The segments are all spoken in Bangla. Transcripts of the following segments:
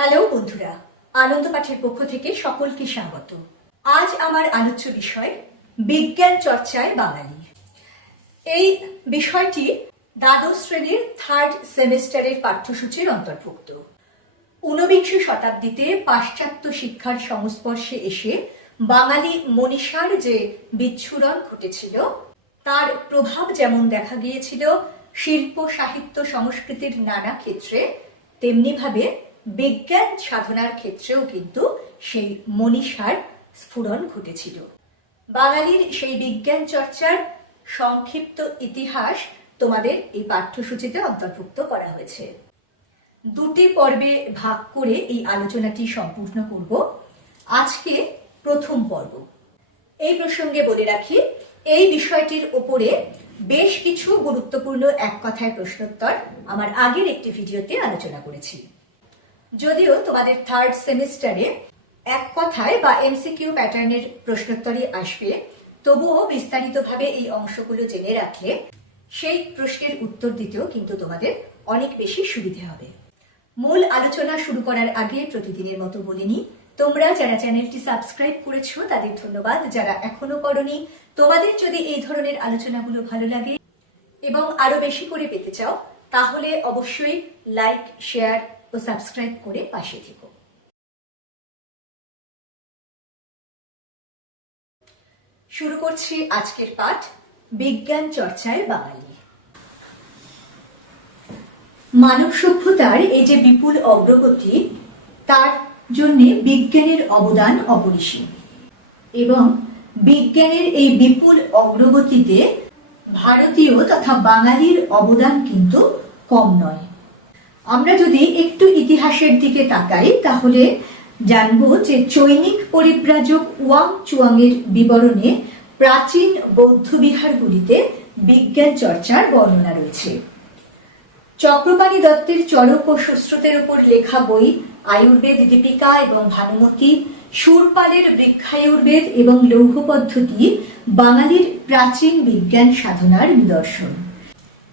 হ্যালো বন্ধুরা, আনন্দ পাঠের পক্ষ থেকে সকলকে স্বাগত। আজ আমার আলোচ্য বিষয়, বিজ্ঞান চর্চায় বাঙালি। এই বিষয়টি দ্বাদশ শ্রেণির থার্ড সেমিস্টারের পাঠ্যসূচির অন্তর্ভুক্ত। ঊনবিংশ শতাব্দীতে পাশ্চাত্য শিক্ষার সংস্পর্শে এসে বাঙালি মনীষার যে বিচ্ছুরণ ঘটেছিল, তার প্রভাব যেমন দেখা গিয়েছিল শিল্প, সাহিত্য, সংস্কৃতির নানা ক্ষেত্রে, তেমনিভাবে বিজ্ঞান সাধনার ক্ষেত্রেও কিন্তু সেই মনীষার স্ফুরণ ঘটেছিল। বাঙালির সেই বিজ্ঞান চর্চার সংক্ষিপ্ত ইতিহাস তোমাদের এই পাঠ্যসূচিতে অন্তর্ভুক্ত করা হয়েছে। দুটি পর্বে ভাগ করে এই আলোচনাটি সম্পূর্ণ করব। আজকে প্রথম পর্ব। এই প্রসঙ্গে বলে রাখি, এই বিষয়টির উপরে বেশ কিছু গুরুত্বপূর্ণ এক কথায় প্রশ্নোত্তর আমার আগের একটি ভিডিওতে আলোচনা করেছি। যদিও তোমাদের থার্ড সেমিস্টারে এক কথায় বা এমসিকিউ প্যাটার্নের প্রশ্নোত্তরই আসবে, তবুও বিস্তারিতভাবে এই অংশগুলো জেনে রাখলে সেই প্রশ্নের উত্তর দিতেও কিন্তু তোমাদের অনেক বেশি সুবিধে হবে। মূল আলোচনা শুরু করার আগে প্রতিদিনের মতো বলে বলিনি তোমরা যারা চ্যানেলটি সাবস্ক্রাইব করেছ, তাদের ধন্যবাদ। যারা এখনও করনি, তোমাদের যদি এই ধরনের আলোচনাগুলো ভালো লাগে এবং আরও বেশি করে পেতে চাও, তাহলে অবশ্যই লাইক শেয়ার ও সাবস্ক্রাইব করে পাশে থেকো। শুরু করছি আজকের পাঠ বিজ্ঞান চর্চায় বাঙালি। মানব সভ্যতার এই যে বিপুল অগ্রগতি, তার জন্য বিজ্ঞানের অবদান অপরিসীম। এবং বিজ্ঞানের এই বিপুল অগ্রগতিতে ভারতীয় তথা বাঙালির অবদান কিন্তু কম নয়। আমরা যদি একটু ইতিহাসের দিকে তাকাই, তাহলে জানব যে চৈনিক পরিব্রাজক ওয়াং চুয়াংয়ের বিবরণে প্রাচীন বৌদ্ধ বিহারগুলিতে বিজ্ঞান চর্চার বর্ণনা রয়েছে। চক্রপাণী দত্তের চরক ও সুশ্রুতের উপর লেখা বই আয়ুর্বেদ দীপিকা এবং ভানুমতি, সুরপালের বৃক্ষায়ুর্বেদ এবং লৌহ পদ্ধতি বাঙালির প্রাচীন বিজ্ঞান সাধনার নিদর্শন।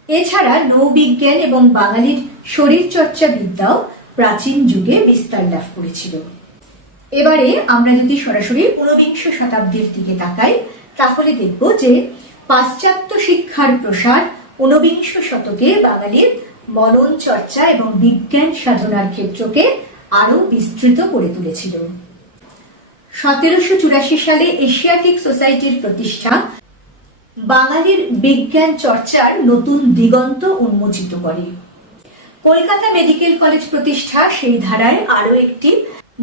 এছাড়া নৌবিজ্ঞান এবং বাঙালির শরীরচর্চা বিদ্যাও প্রাচীন যুগে বিস্তার লাভ করেছিল। এবারে আমরা যদি সরাসরি ঊনবিংশ শতাব্দীর দিকে তাকাই, তাহলে দেখব যে পাশ্চাত্য শিক্ষার প্রসার ঊনবিংশ শতকে বাঙালির মনন চর্চা এবং বিজ্ঞান সাধনার ক্ষেত্রকে আরও বিস্তৃত করে তুলেছিল। সতেরোশো চুরাশি সালে এশিয়াটিক সোসাইটির প্রতিষ্ঠা বাঙালির বিজ্ঞান চর্চার নতুন দিগন্ত উন্মোচিত করে। কলকাতা মেডিকেল কলেজ প্রতিষ্ঠা সেই ধারায় আরও একটি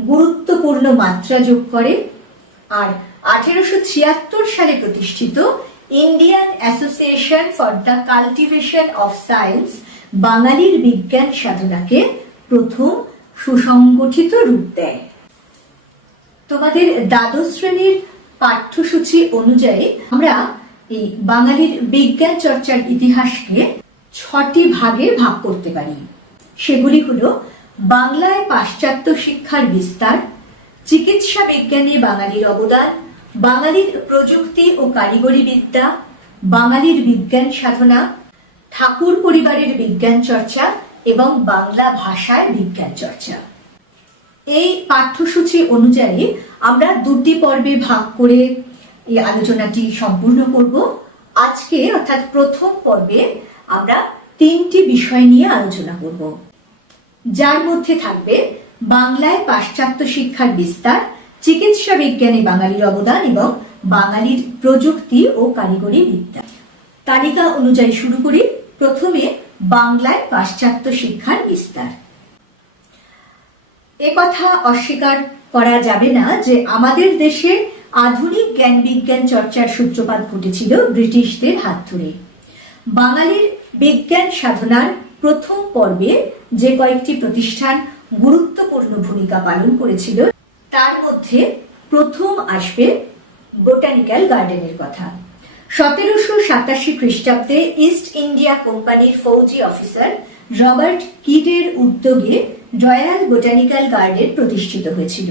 গুরুত্বপূর্ণ মাত্রা যোগ করে। আর আঠেরোশো ছিয়াত্তর সালে প্রতিষ্ঠিত Indian Association for the Cultivation of Science বাঙালির বিজ্ঞান সাধনাকে প্রথম সুসংগঠিত রূপ দেয়। তোমাদের দ্বাদশ শ্রেণির পাঠ্যসূচি অনুযায়ী আমরা এই বাঙালির বিজ্ঞান চর্চার ইতিহাসকে ছটি ভাগে ভাগ করতে পারি। সেগুলি হলো বাংলায় পাশ্চাত্য শিক্ষার বিস্তার, চিকিৎসা বিজ্ঞানে বাঙালির অবদান, বাঙালির প্রযুক্তি ও কারিগরি বিদ্যা, বাঙালির বিজ্ঞান সাধনা, ঠাকুর পরিবারের বিজ্ঞান চর্চা এবং বাংলা ভাষায় বিজ্ঞান চর্চা। এই পাঠ্যসূচি অনুযায়ী আমরা দুটি পর্বে ভাগ করে এই আলোচনাটি সম্পূর্ণ করব। আজকে অর্থাৎ প্রথম পর্বে আমরা তিনটি বিষয় নিয়ে আলোচনা করব। যার মধ্যে থাকবে বাংলায় পাশ্চাত্য শিক্ষার বিস্তার, চিকিৎসা বিজ্ঞানে বাঙালির অবদান এবং বাঙালির প্রযুক্তি ও কারিগরি বিদ্যা। তালিকা অনুযায়ী শুরু করি। প্রথমে বাংলায় পাশ্চাত্য শিক্ষার বিস্তার। কথা অস্বীকার করা যাবে না যে আমাদের দেশে আধুনিক জ্ঞান বিজ্ঞান চর্চার সূত্রপাত ঘটেছিল ব্রিটিশদের হাত ধরে। বাঙালির বিজ্ঞান সাধনার প্রথম পর্বে যে কয়েকটি প্রতিষ্ঠান গুরুত্বপূর্ণ ভূমিকা পালন করেছিল, তার মধ্যে প্রথম আসবে বোটানিক্যাল গার্ডেনের কথা। সতেরোশো সাতাশি খ্রিস্টাব্দে ইস্ট ইন্ডিয়া কোম্পানির ফৌজি অফিসার রবার্ট কিডের উদ্যোগে রয়্যাল বোটানিক্যাল গার্ডেন প্রতিষ্ঠিত হয়েছিল।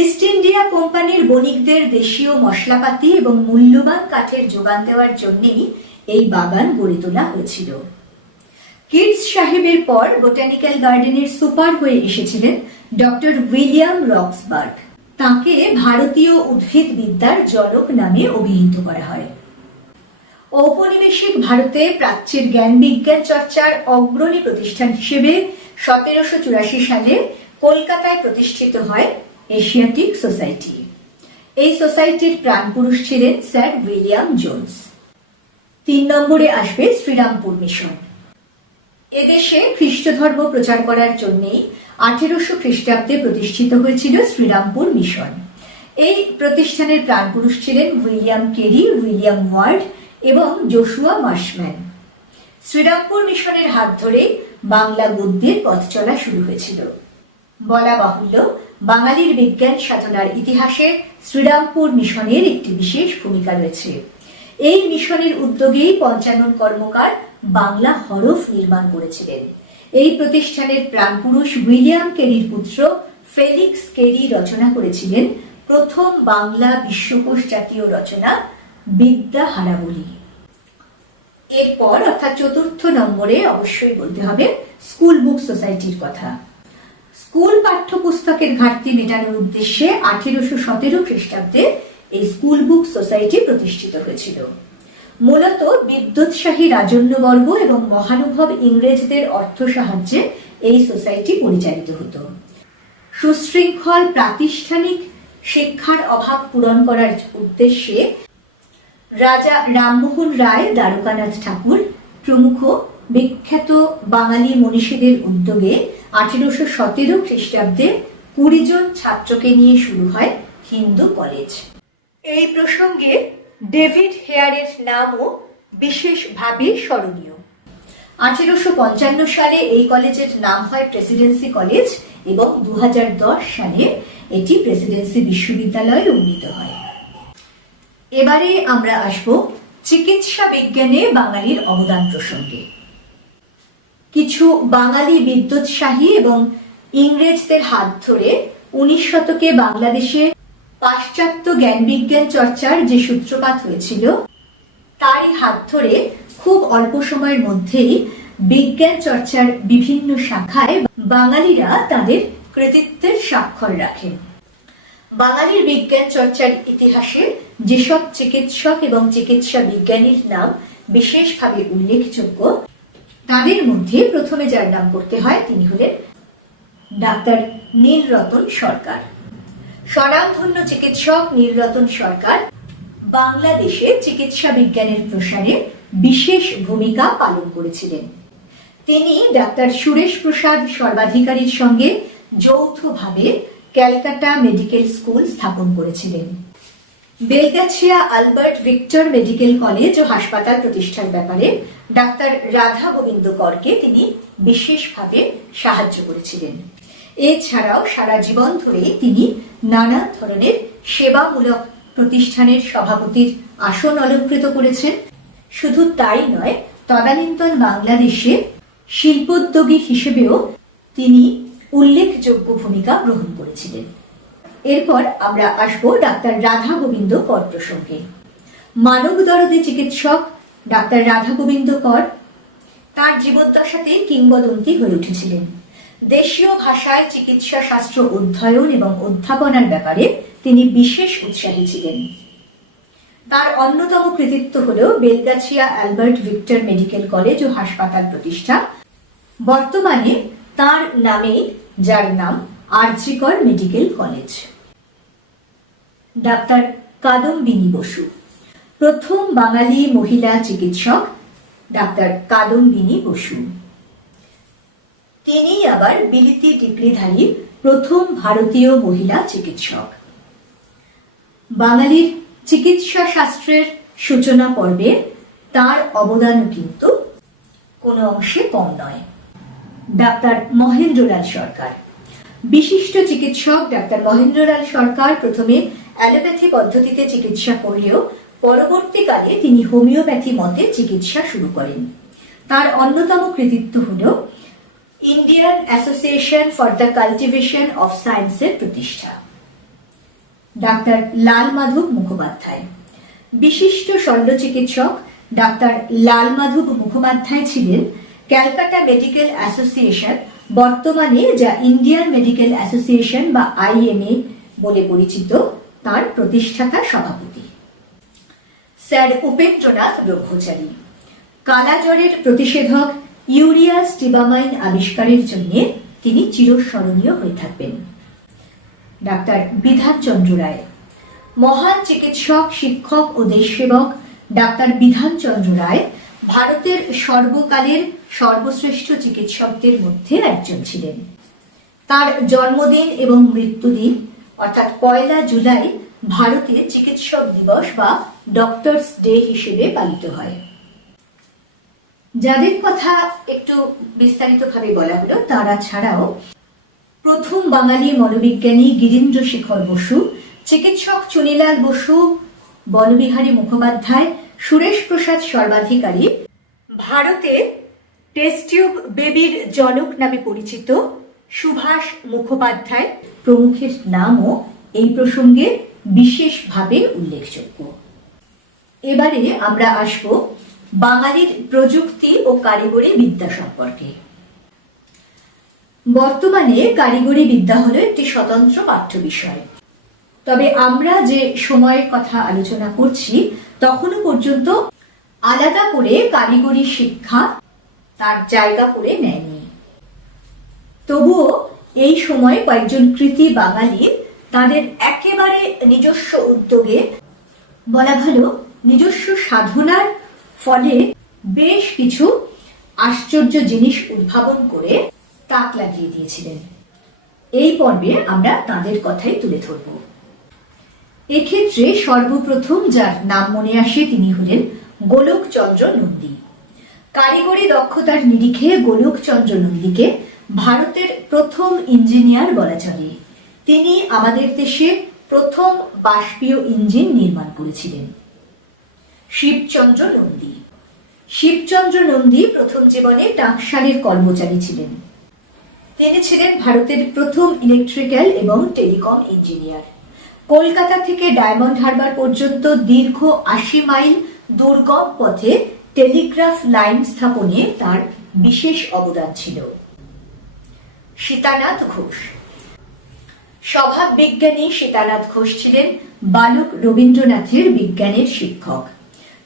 ইস্ট ইন্ডিয়া কোম্পানির বণিকদের দেশীয় মশলাপাতি এবং মূল্যবান কাঠের যোগান দেওয়ার জন্যই এই বাগান গড়ে তোলা হয়েছিল। কিডস সাহেবের পর বোটানিক্যাল গার্ডেনের সুপার হয়ে এসেছিলেন ডক্টর উইলিয়াম রক্সবার্গ। তাকে ভারতীয় উদ্ভিদ বিদ্যার জনক নামে অভিহিত করা হয়। ঔপনিবেশিক ভারতে প্রাচ্যের জ্ঞান বিজ্ঞান চর্চার অগ্রণী প্রতিষ্ঠান হিসেবে সতেরোশো চুরাশি সালে কলকাতায় প্রতিষ্ঠিত হয় এশিয়াটিক সোসাইটি এই সোসাইটির প্রাণপুরুষ ছিলেন স্যার উইলিয়াম জোন্স তিন নম্বরে আসবে শ্রীরামপুর মিশন। এদেশে খ্রিস্ট ধর্ম প্রচার করার জন্যেই আঠেরোশো খ্রিস্টাব্দে প্রতিষ্ঠিত হয়েছিল শ্রীরামপুর মিশন। এই প্রতিষ্ঠানের প্রাণপুরুষ ছিলেন উইলিয়াম কেরি, উইলিয়াম ওয়ার্ড এবং জোশুয়া মার্শম্যান। শ্রীরামপুর মিশনের হাত ধরে বাংলা গদ্যের পথ চলা শুরু হয়েছিল। বলা বাহুল্য বাঙালির বিজ্ঞান সাধনার ইতিহাসে শ্রীরামপুর মিশনের একটি বিশেষ ভূমিকা রয়েছে। এই মিশনের উদ্যোগেই পঞ্চানন কর্মকার বাংলা হরফ নির্মাণ করেছিলেন। এই প্রতিষ্ঠানের প্রাণপুরুষ উইলিয়াম কেরির পুত্র ফেলিক্স কেরি রচনা করেছিলেন প্রথম বাংলা বিশ্বকোষ জাতীয় রচনা, বিদ্যা হারাবলী। এরপর অর্থাৎ চতুর্থ নম্বরে অবশ্যই বলতে হবে, স্কুল বুক সোসাইটির কথা। স্কুল পাঠ্যপুস্তকের ঘাটতি মেটানোর উদ্দেশ্যে আঠেরোশো সতেরো খ্রিস্টাব্দে এই স্কুল বুক সোসাইটি প্রতিষ্ঠিত হয়েছিল। মূলত বিদ্যুৎসাহী রাজন্যবর্গ এবং মহানুভব ইংরেজদের অর্থ সাহায্যে এই সোসাইটি পরিচালিত হতো। সুশৃঙ্খল, প্রাতিষ্ঠানিক শিক্ষার অভাব পূরণ করার উদ্দেশ্যে রাজা রামমোহন রায়, দ্বারকানাথ ঠাকুর প্রমুখ বিখ্যাত বাঙালি মনীষীদের উদ্যোগে আঠেরোশো সতেরো খ্রিস্টাব্দে কুড়ি জন ছাত্রকে নিয়ে শুরু হয় হিন্দু কলেজ। এই প্রসঙ্গে ডেভিড হেয়ারের নামও বিশেষভাবে স্মরণীয়। আঠেরোশো পঞ্চান্ন সালে এই কলেজের নাম হয় প্রেসিডেন্সি কলেজ এবং দু হাজার দশ সালে এটি প্রেসিডেন্সি বিশ্ববিদ্যালয়ে উন্নীত হয়। এবারে আমরা আসব চিকিৎসা বিজ্ঞানে বাঙালির অবদান প্রসঙ্গে। কিছু বাঙালি বিদ্যুৎসাহী এবং ইংরেজদের হাত ধরে উনিশ শতকে বাংলাদেশে পাশ্চাত্য জ্ঞান বিজ্ঞান চর্চার যে সূত্রপাত হয়েছিল, তারই হাত ধরে খুব অল্প সময়ের মধ্যেই বিজ্ঞান চর্চার বিভিন্ন শাখায় বাঙালিরা তাদের কৃতিত্বের স্বাক্ষর রাখেন বাঙালির বিজ্ঞান চর্চার ইতিহাসে যেসব চিকিৎসক এবং চিকিৎসা বিজ্ঞানীর নাম বিশেষভাবে উল্লেখযোগ্য তাদের মধ্যে প্রথমে যার নাম করতে হয় তিনি হলেন ডাক্তার নীলরতন সরকার। স্বনামধন্য চিকিৎসক নীলরতন সরকার বাংলাদেশে চিকিৎসা বিজ্ঞানের প্রসারে বিশেষ ভূমিকা পালন করেছিলেন। তিনি ডাক্তার সুরেশ প্রসাদ সর্বাধিকারীর সঙ্গে যৌথভাবে ক্যালকাটা মেডিকেল স্কুল স্থাপন করেছিলেন। Belgachia Albert Victor Medical College ও হাসপাতাল প্রতিষ্ঠার ব্যাপারে ডাক্তার রাধা গোবিন্দ করকে তিনি বিশেষভাবে সাহায্য করেছিলেন। এছাড়াও সারা জীবন ধরে তিনি নানা ধরনের সেবামূলক প্রতিষ্ঠানের সভাপতির আসন অলঙ্কৃত করেছেন। শুধু তাই নয়, তদানীন্তন বাংলাদেশে শিল্পোদ্যোগী হিসেবেও তিনি উল্লেখযোগ্য ভূমিকা গ্রহণ করেছিলেন। এরপর আমরা আসব ডাক্তার রাধা গোবিন্দ কর প্রসঙ্গে। মানব দরদে চিকিৎসক ডাক্তার রাধা গোবিন্দ কর তার জীবদ্দশাতে কিংবদন্তি হয়ে উঠেছিলেন। দেশীয় ভাষায় চিকিৎসা শাস্ত্র অধ্যয়ন এবং অধ্যাপনার ব্যাপারে তিনি বিশেষ উৎসাহী ছিলেন। তার অন্যতম কৃতিত্ব হল Belgachia Albert Victor Medical College ও হাসপাতাল প্রতিষ্ঠা। বর্তমানে তার নামে যার নাম আরজিকর মেডিকেল কলেজ। ডাক্তার কাদম্বিনী বসু। প্রথম বাঙালি মহিলা চিকিৎসক ডাক্তার কাদম্বিনী বসু। তিনি আবার বিলিতি ডিগ্রিধারী প্রথম ভারতীয় মহিলা চিকিৎসক। বাঙালির চিকিৎসা শাস্ত্রের সূচনা পর্বে তার অবদানও কিন্তু কোনো অংশে কম নয়। ডাক্তার মহেন্দ্রলাল সরকার। বিশিষ্ট চিকিৎসক ডাক্তার মহেন্দ্রলাল সরকার প্রথমে অ্যালোপ্যাথি পদ্ধতিতে চিকিৎসা করলেও পরবর্তীকালে তিনি হোমিওপ্যাথি মতে চিকিৎসা শুরু করেন। তার অন্যতম কৃতিত্ব হল Indian Association for the Cultivation of সায়েন্সের প্রতিষ্ঠা। ডাক্তার লাল মাধব মুখোপাধ্যায়। বিশিষ্ট শল্য চিকিৎসক ডাক্তার লাল মাধব মুখোপাধ্যায় ছিলেন ক্যালকাটা মেডিকেল অ্যাসোসিয়েশন, বর্তমানে যা ইন্ডিয়ান মেডিকেল অ্যাসোসিয়েশন বা আইএমএ বলে পরিচিত। তার প্রতিষ্ঠাতা সভাপতি। স্যার উপেন্দ্রনাথ ব্রহ্মচারী কালাজ্বরের প্রতিষেধক ইউরিয়া স্টিবামাইন আবিষ্কারের জন্য তিনি চিরস্মরণীয় হয়ে থাকবেন। ডাক্তার বিধানচন্দ্র রায়। মহান চিকিৎসক, শিক্ষক ও দেশসেবক ডাক্তার বিধানচন্দ্র রায় ভারতের সর্বকালের সর্বশ্রেষ্ঠ চিকিৎসকদের মধ্যে একজন ছিলেন। তার জন্মদিন এবং মৃত্যুদিন অর্থাৎ পয়লা জুলাই ভারতে চিকিৎসক দিবস বা ডক্টরস ডে হিসেবে পালিত হয়। যাদের কথা একটু বিস্তারিতভাবে বলা হলো, তারা ছাড়াও প্রথম বাঙালি মনোবিজ্ঞানী গিরীন্দ্র শেখর বসু, চিকিৎসক চুনিলাল বসু, বনবিহারী মুখোপাধ্যায়, সুরেশ প্রসাদ সর্বাধিকারী ভারতে টেস্ট টিউব বেবির জনক নামে পরিচিত সুভাষ মুখোপাধ্যায় প্রমুখের নামও এই প্রসঙ্গে বিশেষভাবে উল্লেখযোগ্য। এবারে আমরা আসব বাঙালির প্রযুক্তি ও কারিগরি বিদ্যা সম্পর্কে। বর্তমানে কারিগরি বিদ্যা হলো একটি স্বতন্ত্র পাঠ্য বিষয়। তবে আমরা যে সময়ের কথা আলোচনা করছি, তখনও পর্যন্ত আলাদা করে কারিগরি শিক্ষা তার জায়গা করে নেয়নি। তবুও এই সময় কয়েকজন কৃতি বাঙালি তাদের একেবারে নিজস্ব উদ্যোগে বলা ভালো নিজস্ব সাধনার ফলে বেশ কিছু আশ্চর্য জিনিস উদ্ভাবন করে তাক লাগিয়ে দিয়েছিলেন। এই পর্বে আমরা তাদের কথাই তুলে ধরব। এক্ষেত্রে সর্বপ্রথম যার নাম মনে আসে তিনি হলেন গোলকচন্দ্র নন্দী। কারিগরি দক্ষতার নিরিখে গোলকচন্দ্র নন্দীকে ভারতের প্রথম ইঞ্জিনিয়ার বলা চলে। তিনি আমাদের দেশে প্রথম বাষ্পীয় ইঞ্জিন নির্মাণ করেছিলেন। শিবচন্দ্র নন্দী। শিবচন্দ্র নন্দী প্রথম জীবনে টাকশালের কর্মচারী ছিলেন। তিনি ছিলেন ভারতের প্রথম ইলেকট্রিক্যাল এবং টেলিকম ইঞ্জিনিয়ার কলকাতা থেকে ডায়মন্ড হারবার পর্যন্ত দীর্ঘ আশি মাইল দুর্গম পথে টেলিগ্রাফ লাইন স্থাপনে তার বিশেষ অবদান ছিল। সীতানাথ ঘোষ। স্বভাব বিজ্ঞানী সীতানাথ ঘোষ ছিলেন বালক রবীন্দ্রনাথের বিজ্ঞানের শিক্ষক।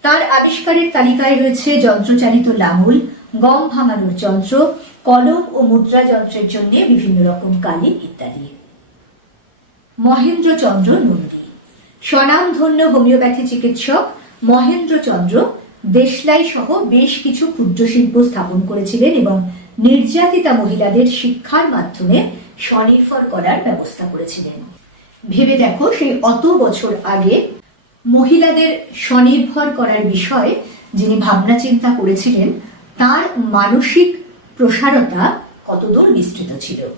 তার আবিষ্কারের তালিকায় রয়েছে যন্ত্রচালিত লাঙল, গম ভাঙানোর যন্ত্র, কলম ও মুদ্রা যন্ত্রের জন্য বিভিন্ন রকম কালি ইত্যাদি। মহেন্দ্রচন্দ্র নন্দী। স্বনামধন্য হোমিওপ্যাথি চিকিৎসক মহেন্দ্রচন্দ্র দেশলাই সহ বেশ কিছু ক্ষুদ্র শিল্প স্থাপন করেছিলেন এবং নির্যাতিতা মহিলাদের শিক্ষার মাধ্যমে স্বনির্ভর করার ব্যবস্থা করেছিলেন। ভেবে দেখো সেই অত বছর আগে মহিলাদের স্বনির্ভর করার বিষয়ে যিনি ভাবনা চিন্তা করেছিলেন, তার মানসিক প্রসারতা কতদূর বিস্তৃত ছিল?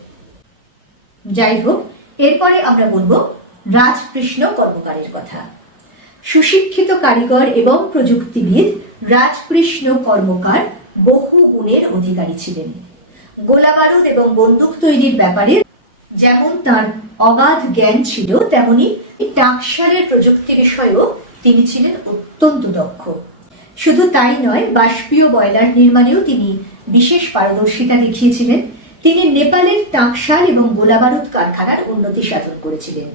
যাই হোক, এরপরে আমরা বলব রাজকৃষ্ণ কর্মকারের কথা। সুশিক্ষিত কারিগর এবং প্রযুক্তিবিদ রাজকৃষ্ণ কর্মকার বহু গুণের অধিকারী ছিলেন। গোলাবারুদ এবং বন্দুক তৈরির ব্যাপারে যেমন তার অগাধ জ্ঞান ছিল, তেমনি টাকসালের প্রযুক্তি বিষয়েও তিনি ছিলেন অত্যন্ত দক্ষ। শুধু তাই নয়, বাষ্পীয় বয়লার নির্মাণেও তিনি বিশেষ পারদর্শিতা দেখিয়েছিলেন। তিনি নেপালের টাকশাল এবং গোলাবারুদ কারখানার উন্নতি সাধন করেছিলেন।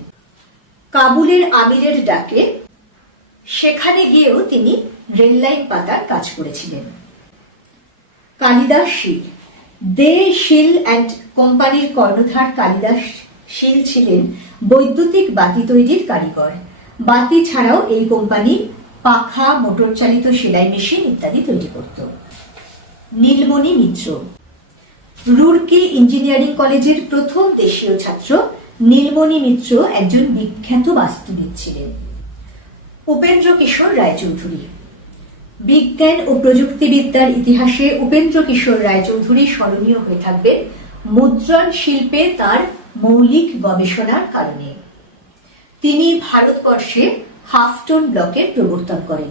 কাবুলের আমিরের ডাকে সেখানে গিয়েও তিনি রেললাইন পাতার কাজ করেছিলেন। কালিদাস শীল। দে শিল অ্যান্ড কোম্পানির কর্ণধার কালিদাস শীল ছিলেন বৈদ্যুতিক বাতি তৈরির কারিগর। বাতি ছাড়াও এই কোম্পানি পাখা, মোটর চালিত সেলাই মেশিন ইত্যাদি তৈরি করত। নীলমণি মিত্র। রুরকি ইঞ্জিনিয়ারিং কলেজের প্রথম দেশীয় ছাত্র নীলমণি মিত্র একজন বিখ্যাত বাস্তুবিদ ছিলেন। উপেন্দ্র কিশোর রায়চৌধুরী। বিজ্ঞান ও প্রযুক্তিবিদ্যার ইতিহাসে উপেন্দ্র কিশোর রায়চৌধুরী স্মরণীয় হয়ে থাকবেন মুদ্রণ শিল্পে তার মৌলিক গবেষণার কারণে। তিনি ভারতবর্ষে হাফটন ব্লকের প্রবর্তন করেন।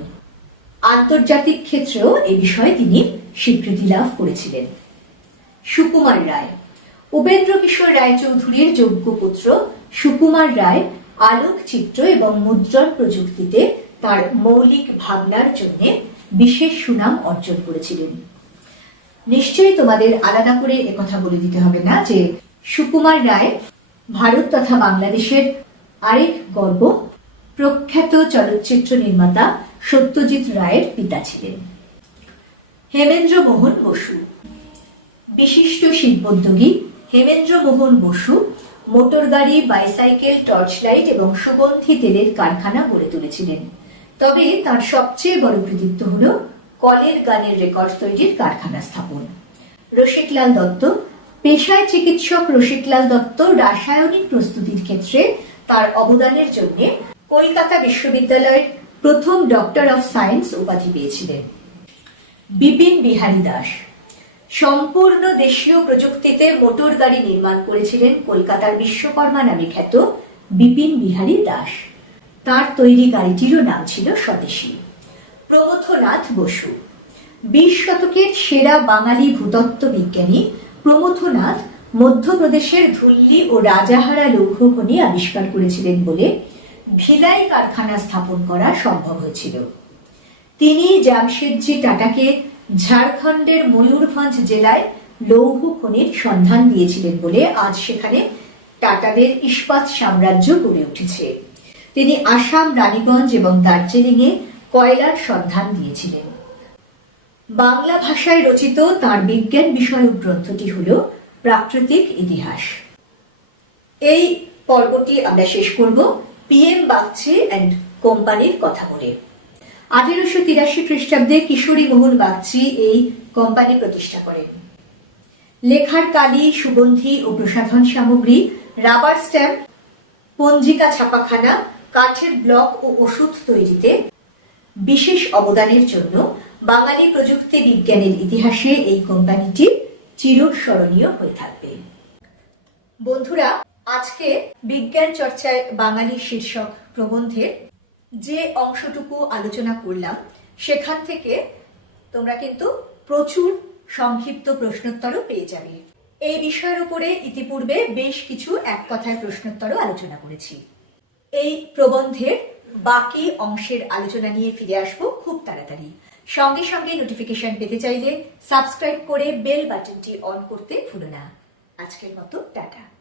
আন্তর্জাতিক ক্ষেত্রেও এ বিষয়ে তিনি স্বীকৃতি লাভ করেছিলেন। সুকুমার রায়। উপেন্দ্র কিশোর রায়চৌধুরীর যোগ্য পুত্র সুকুমার রায় আলোকচিত্র এবং মুদ্রণ প্রযুক্তিতে তার মৌলিক ভাবনার জন্য বিশেষ সুনাম অর্জন করেছিলেন। নিশ্চয়ই তোমাদের আলাদা করে একথা বলে দিতে হবে না যে সুকুমার রায় ভারত তথা বাংলাদেশের আরেক গর্ব, প্রখ্যাত চলচ্চিত্র নির্মাতা সত্যজিৎ রায়ের পিতা ছিলেন। হেমেন্দ্র মোহন বসু। বিশিষ্ট শিল্পোদ্যোগী হেমেন্দ্র মোহন বসু মোটর গাড়ি বাইসাইকেল টর্চ লাইট এবং সুগন্ধি তেলের কারখানা গড়ে তুলেছিলেন। তবে তার সবচেয়ে বড় কৃতিত্ব হল কলের গানের রেকর্ড তৈরির কারখানা স্থাপন। রসিকলাল দত্ত, পেশায় চিকিৎসক রসিকলাল দত্ত রাসায়নিক প্রস্তুতির ক্ষেত্রে তার অবদানের জন্য কলকাতা বিশ্ববিদ্যালয়ের প্রথম ডক্টর অফ সায়েন্স উপাধি পেয়েছিলেন। বিপিন বিহারী দাস, সম্পূর্ণ দেশীয় প্রযুক্তিতে মোটর গাড়ি নির্মাণ করেছিলেন কলকাতার বিশ্বকর্মা নামে খ্যাত বিপিন বিহারী দাস। তার তৈরি গাড়িটিরও নাম ছিল স্বদেশী। প্রমথনাথ বসু। বিশ শতকের সেরা বাঙালি ভূতত্ত্ব বিজ্ঞানী প্রমথনাথ মধ্যপ্রদেশের ধুল্লি ও রাজাহারা লৌহ খনি আবিষ্কার করেছিলেন বলে ভিলাই কারখানা স্থাপন করা সম্ভব হয়েছিল। তিনি জামশেদজি টাটাকে ঝাড়খণ্ডের ময়ূরভঞ্জ জেলায় লৌহ খনির সন্ধান দিয়েছিলেন বলে আজ সেখানে টাটাদের ইস্পাত সাম্রাজ্য গড়ে উঠেছে। তিনি আসাম, রানীগঞ্জ এবং দার্জিলিংয়ে কয়লার সন্ধান দিয়েছিলেন। বাংলা ভাষায় রচিত তার বিজ্ঞান বিষয়ক গ্রন্থটি হল প্রাকৃতিক ইতিহাস। এই পর্বটি আমরা শেষ করব পিএম বাগচি অ্যান্ড কোম্পানির কথা বলে। আঠেরোশো তিরাশি খ্রিস্টাব্দে কিশোরী মোহন বাগচি এই কোম্পানি প্রতিষ্ঠা করেন। লেখার কালি, সুগন্ধি ও প্রসাধন সামগ্রী, রাবার স্ট্যাম্প, পঞ্জিকা ছাপাখানা কাঠের ব্লক ও ওষুধ তৈরিতে বিশেষ অবদানের জন্য বাঙালি প্রযুক্তি বিজ্ঞানের ইতিহাসে এই কোম্পানিটি চিরস্মরণীয় হয়ে থাকবে। বন্ধুরা, আজকে বিজ্ঞান চর্চায় বাঙালি শীর্ষক প্রবন্ধের যে অংশটুকু আলোচনা করলাম, সেখান থেকে তোমরা কিন্তু প্রচুর সংক্ষিপ্ত প্রশ্নোত্তরও পেয়ে যাবে। এই বিষয়ের উপরে ইতিপূর্বে বেশ কিছু এক কথায় প্রশ্নোত্তরও আলোচনা করেছি। এই প্রবন্ধের বাকি অংশের আলোচনা নিয়ে ফিরে আসব খুব তাড়াতাড়ি। সঙ্গে সঙ্গে নোটিফিকেশন পেতে চাইলে সাবস্ক্রাইব করে বেল বাটনটি অন করতে ভুলো না। আজকের মতো, টাটা।